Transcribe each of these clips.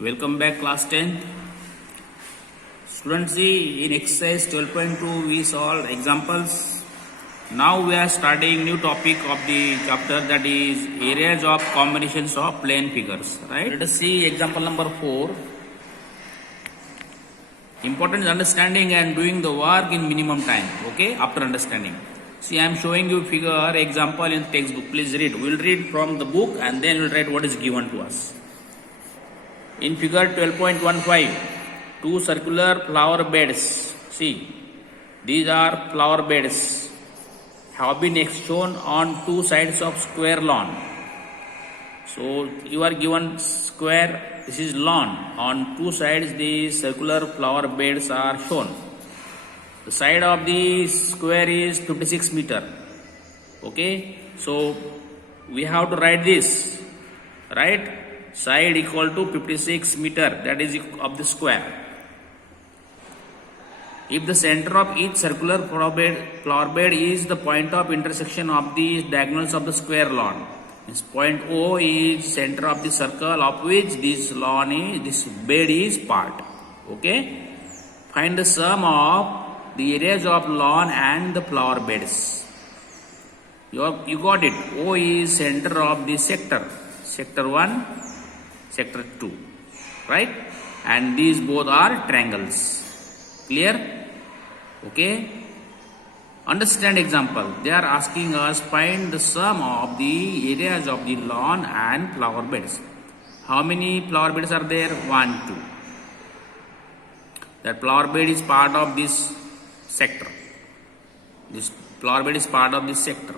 Welcome back class 10th. Students, see in exercise 12.2 we solved examples. Now we are starting new topic of the chapter, that is areas of combinations of plane figures. Right? Let us see example number 4. Important is understanding and doing the work in minimum time. Okay, after understanding. See, I am showing you figure example in the textbook. Please read. We will read from the book and then we will write what is given to us. In figure 12.15, two circular flower beds, see, these are flower beds, have been shown on two sides of square lawn. So, you are given square, this is lawn. On two sides, the circular flower beds are shown. The side of the square is 56 meter. Okay, so we have to write this, right? Side equal to 56 meter, that is of the square. If the center of each circular flower bed is the point of intersection of the diagonals of the square lawn, this point O is center of the circle of which this bed is part. Okay, find the sum of the areas of lawn and the flower beds. You got it. O is center of the sector 1, sector 2, right? And these both are triangles. Clear? Okay. Understand example. They are asking us find the sum of the areas of the lawn and flower beds. How many flower beds are there? 1, 2. That flower bed is part of this sector. This flower bed is part of this sector.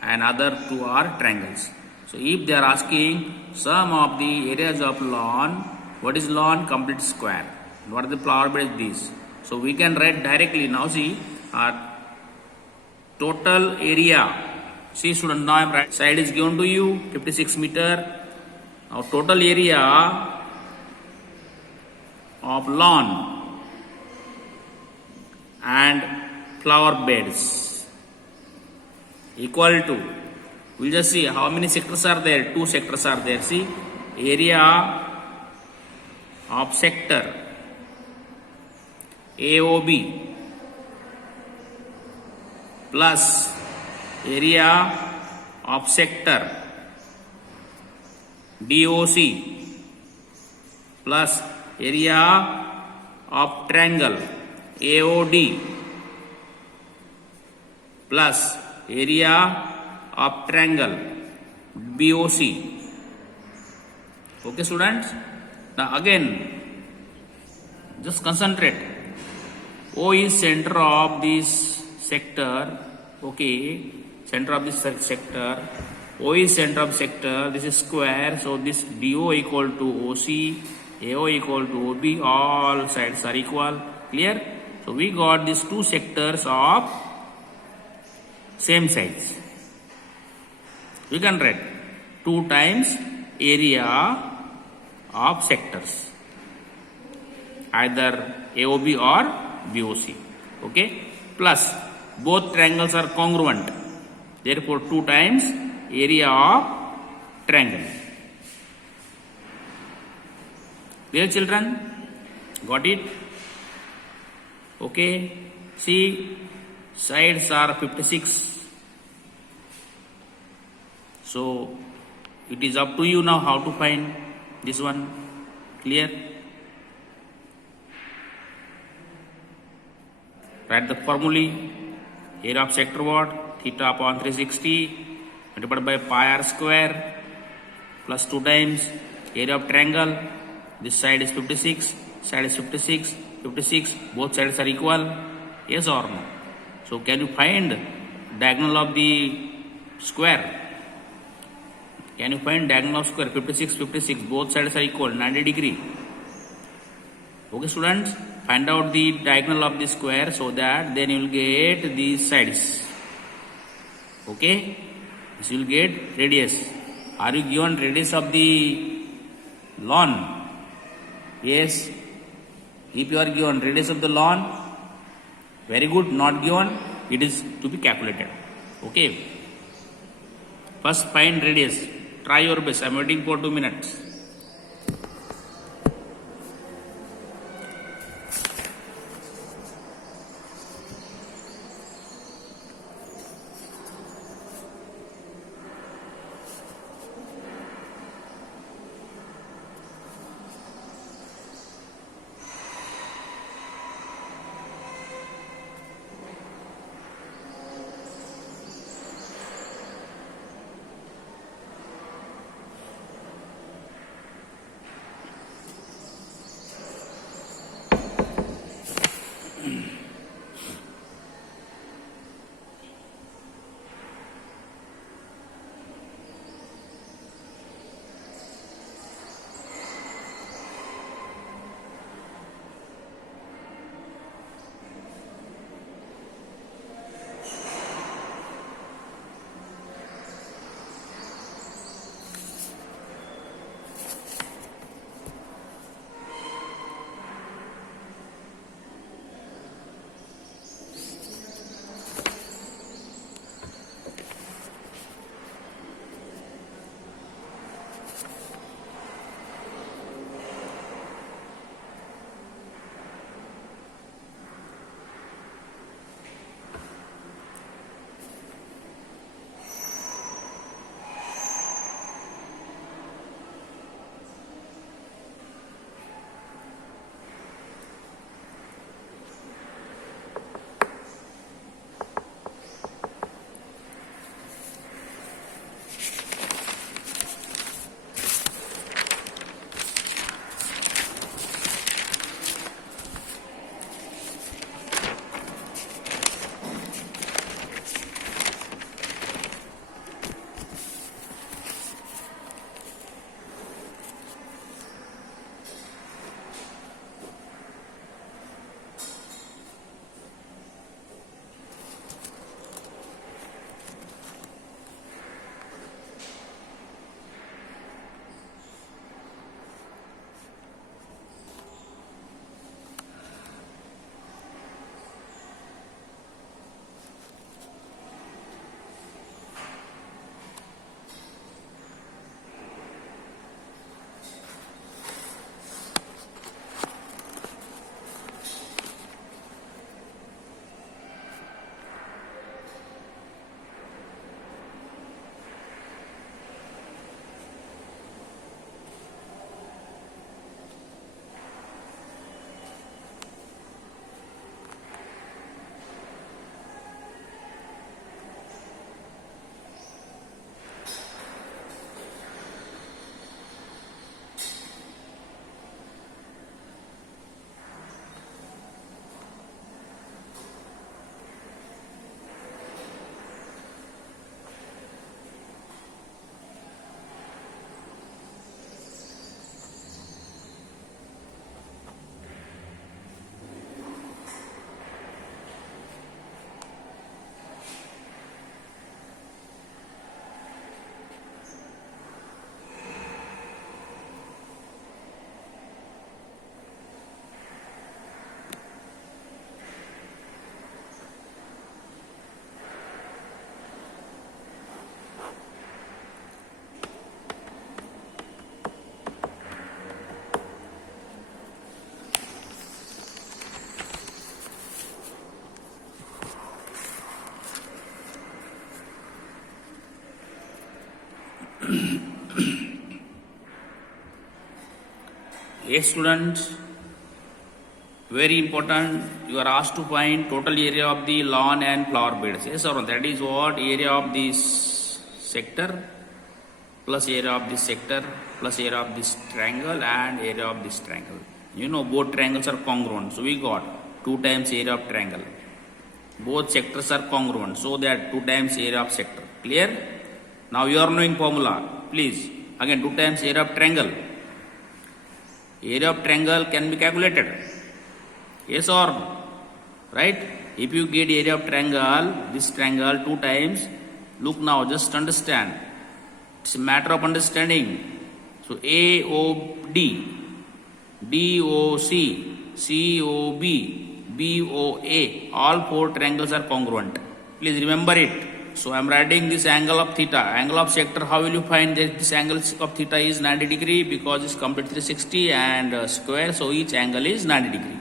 And other two are triangles. So if they are asking sum of the areas of lawn, what is lawn? Complete square. What is the flower bed? This. So we can write directly. Now see, total area. See student, now I am right side is given to you 56 meter. Now total area of lawn and flower beds equal to, we'll just see how many sectors are there. 2 sectors are there. See, area of sector AOB plus area of sector DOC plus area of triangle AOD plus area of triangle BOC. Okay students, now again just concentrate. O is center of this sector. Okay, center of this sector. O is center of sector. This is square, so this DO equal to OC, AO equal to OB, all sides are equal. Clear? So we got these two sectors of same size. We can write 2 times area of sectors, either AOB or BOC. Okay, plus both triangles are congruent, therefore 2 times area of triangle. Clear children? Got it? Okay, see, sides are 56. So it is up to you now how to find this one. Clear? Write the formulae. Area of sector what? Theta upon 360 multiplied by pi r square plus 2 times area of triangle. This side is 56, side is 56, 56. Both sides are equal. Yes or no? So can you find diagonal of the square? Can you find diagonal of square? 56, 56. Both sides are equal, 90 degree. Okay students, find out the diagonal of the square so that then you will get these sides. Okay, this will get radius. Are you given radius of the lawn? Yes. If you are given radius of the lawn, very good. Not given, it is to be calculated. Okay. First find radius. Try your best. I am waiting for 2 minutes. Yes, students. Very important. You are asked to find total area of the lawn and flower beds. Yes or no? That is what area of this sector plus area of this sector plus area of this triangle and area of this triangle. You know both triangles are congruent. So we got 2 times area of triangle. Both sectors are congruent. So that 2 times area of sector. Clear? Now you are knowing formula. Please. Again 2 times area of triangle. Area of triangle can be calculated. Yes or no? Right? If you get area of triangle, this triangle 2 times, look now, just understand. It's a matter of understanding. So AOD, DOC, COB, BOA, all 4 triangles are congruent. Please remember it. So I am writing this angle of theta. Angle of sector, how will you find that this angle of theta is 90 degree because it's complete 360 and square. So each angle is 90 degree.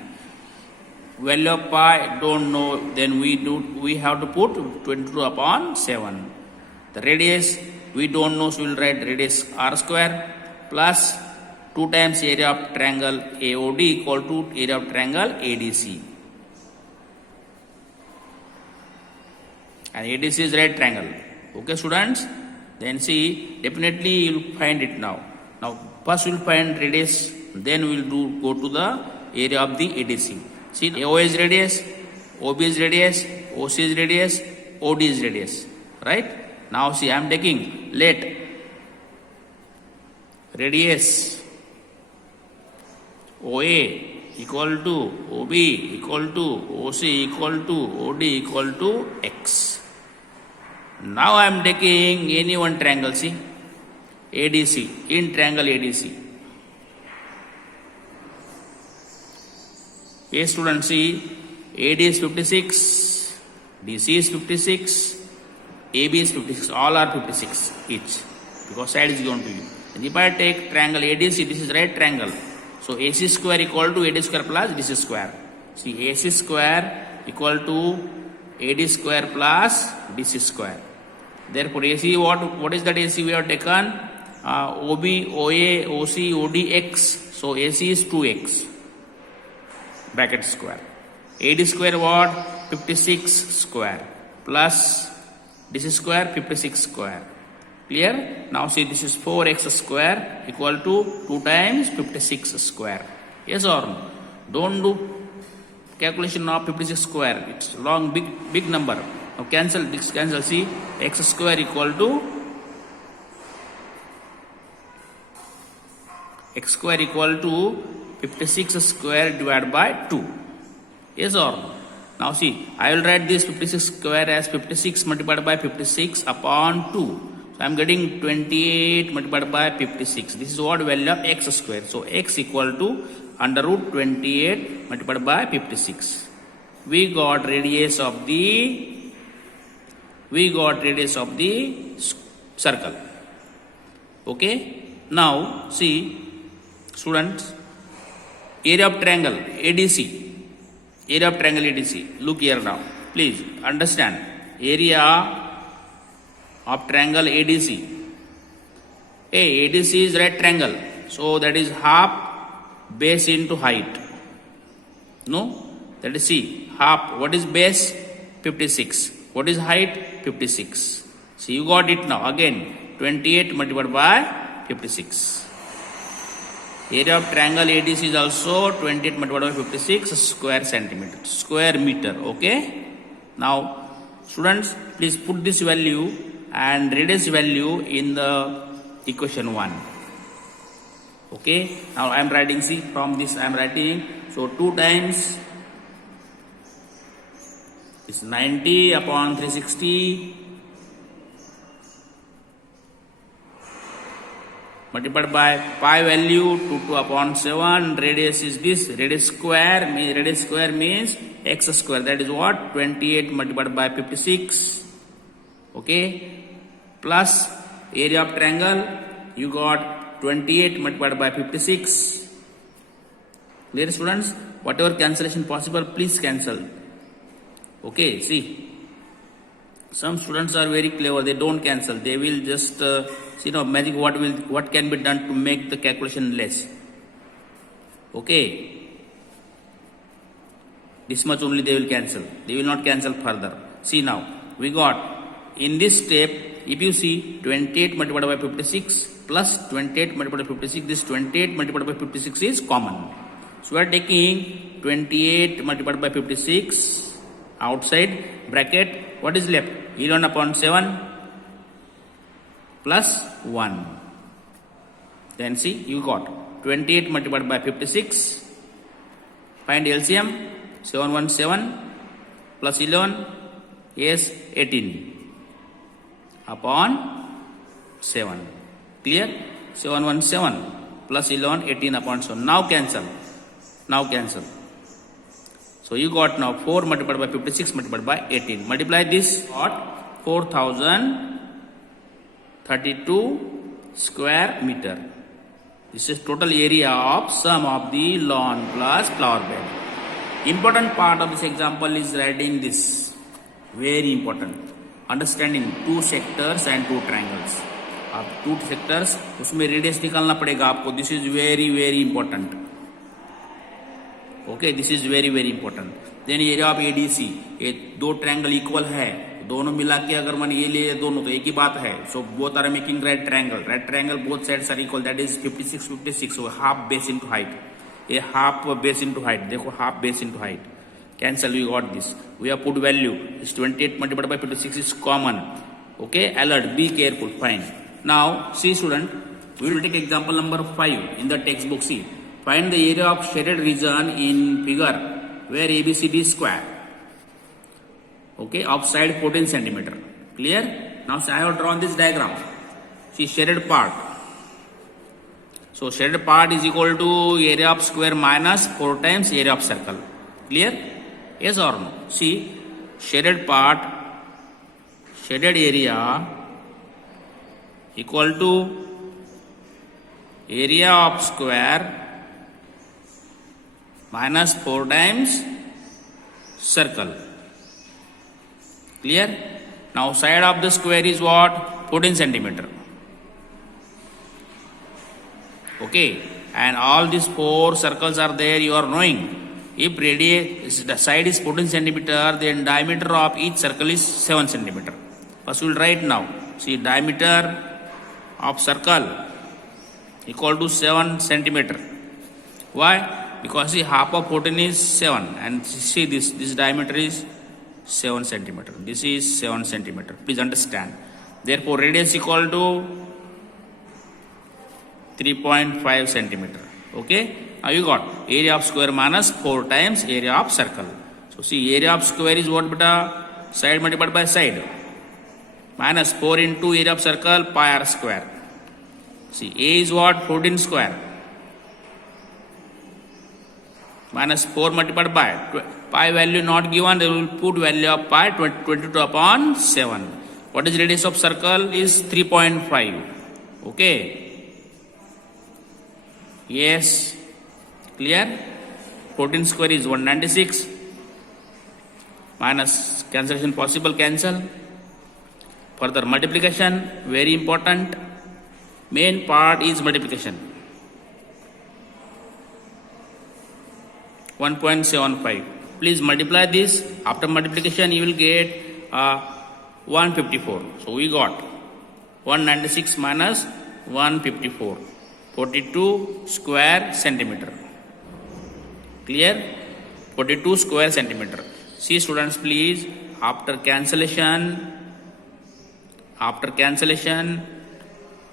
Value of pi don't know, then we have to put 22 upon 7. The radius we don't know, so we will write radius r square plus 2 times area of triangle AOD equal to area of triangle ADC. And ADC is right triangle. Okay, students? Then see, definitely you will find it now. Now, first we will find radius, then we will go to the area of the ADC. See, AO is radius, OB is radius, OC is radius, OD is radius. Right? Now see, I am taking, let radius OA equal to OB equal to OC equal to OD equal to X. Now I am taking any one triangle, see, ADC, in triangle ADC. A student, see, AD is 56, DC is 56, AB is 56, all are 56 each, because side is given to you. And if I take triangle ADC, this is right triangle. So AC square equal to AD square plus DC square. See, AC square equal to AD square plus DC square. Therefore, AC, what is that AC we have taken? OB, OA, OC, OD, X. So AC is 2X. Bracket square. AD square what? 56 square. Plus DC square 56 square. Clear? Now see, this is 4x square equal to 2 times 56 square. Yes or no? Don't do calculation of 56 square. It's long, big number. Now cancel this, cancel. See, x square equal to x square equal to 56 square divided by 2. Yes or no? Now see, I will write this 56 square as 56 multiplied by 56 upon 2. So I am getting 28 multiplied by 56. This is what value of x square. So x equal to under root 28 multiplied by 56. We got radius of the circle. Okay. Now see, students, area of triangle ADC. Area of triangle ADC. Look here now. Please understand. Area of triangle ADC. ADC is right triangle. So that is half base into height. No? That is C. Half. What is base? 56. What is height? 56. So you got it now. Again, 28 multiplied by 56. Area of triangle ADC is also 28 multiplied by 56 square meter. Okay. Now, students, please put this value and radius value in the equation 1. Okay. Now I am writing, see, from this I am writing. So 2 times is 90 upon 360 multiplied by pi value 2 upon 7. Radius is this. Radius square means x square. That is what? 28 multiplied by 56. Okay. Plus area of triangle. You got 28 multiplied by 56. Clear, students? Whatever cancellation possible, please cancel. Okay. See. Some students are very clever. They don't cancel. They will just magic. What can be done to make the calculation less? Okay, this much only they will cancel. They will not cancel further. See now, we got in this step, if you see 28 multiplied by 56 plus 28 multiplied by 56, this 28 multiplied by 56 is common. So we are taking 28 multiplied by 56 outside bracket. What is left? 11 upon 7 plus 1. Then see, you got 28 multiplied by 56. Find LCM. 717 plus 11 is 18 upon 7. Clear? 717 plus 11, 18 upon 7. Now cancel. Now cancel. So you got now 4 multiplied by 56 multiplied by 18. Multiply this, got 4032 square meter. This is total area of sum of the lawn plus flower bed. Important part of this example is writing this. Very important. Understanding two sectors and two triangles. आप two sectors उसमें radius निकालना पड़ेगा आपको. This is very very important. Okay, this is very very important. Then area of ADC, ये दो triangle equal है, दोनों मिला के अगर मन ये ले दोनों तो एक ही बात है. So both are making right triangle. Right triangle both sides are equal, that is 56 56. So half base into height. ये हाफ बेस इनटू हाइट, देखो half base into height. Cancel, we got this. We have put value. Is 28 multiplied by 56 is common. Okay, alert, be careful, fine. Now, see student, we will take example number 5 in the textbook. See, find the area of shaded region in figure where ABCD is square. Okay, of side 14 centimeter. Clear? Now, I have drawn this diagram. See, shaded part. So, shaded part is equal to area of square minus 4 times area of circle. Clear? Yes or no? See, shaded part, shaded area equal to area of square minus 4 times circle. Clear? Now side of the square is what? 14 centimeter. Okay, and all these 4 circles are there, you are knowing. If radius, the side is 14 centimeter, then diameter of each circle is 7 centimeter. First we will write now. See, diameter of circle equal to 7 centimeter. Why? Because see, half of 14 is 7, and see this diameter is 7 centimeter. This is 7 centimeter. Please understand. Therefore, radius equal to 3.5 centimeter. Okay. Now you got area of square minus 4 times area of circle. So see, area of square is what beta? Side multiplied by side. Minus 4 into area of circle, pi r square. See, A is what? 14 square. Minus 4 multiplied by pi value not given, they will put value of pi 22 upon 7. What is radius of circle? Is 3.5. Okay. Yes. Clear? 14 square is 196. Minus cancellation possible, cancel. Further multiplication, very important. Main part is multiplication. 1.75. Please multiply this. After multiplication, you will get 154. So we got 196 minus 154. 42 square centimeter. Clear? 42 square centimeter. See students, please, after cancellation,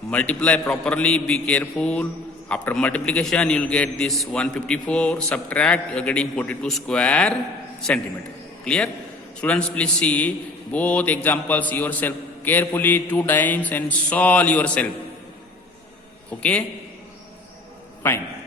multiply properly, be careful. After multiplication, you will get this 154, subtract, you are getting 42 square centimeter. Clear? Students, please see both examples yourself carefully 2 times and solve yourself. Okay? Fine.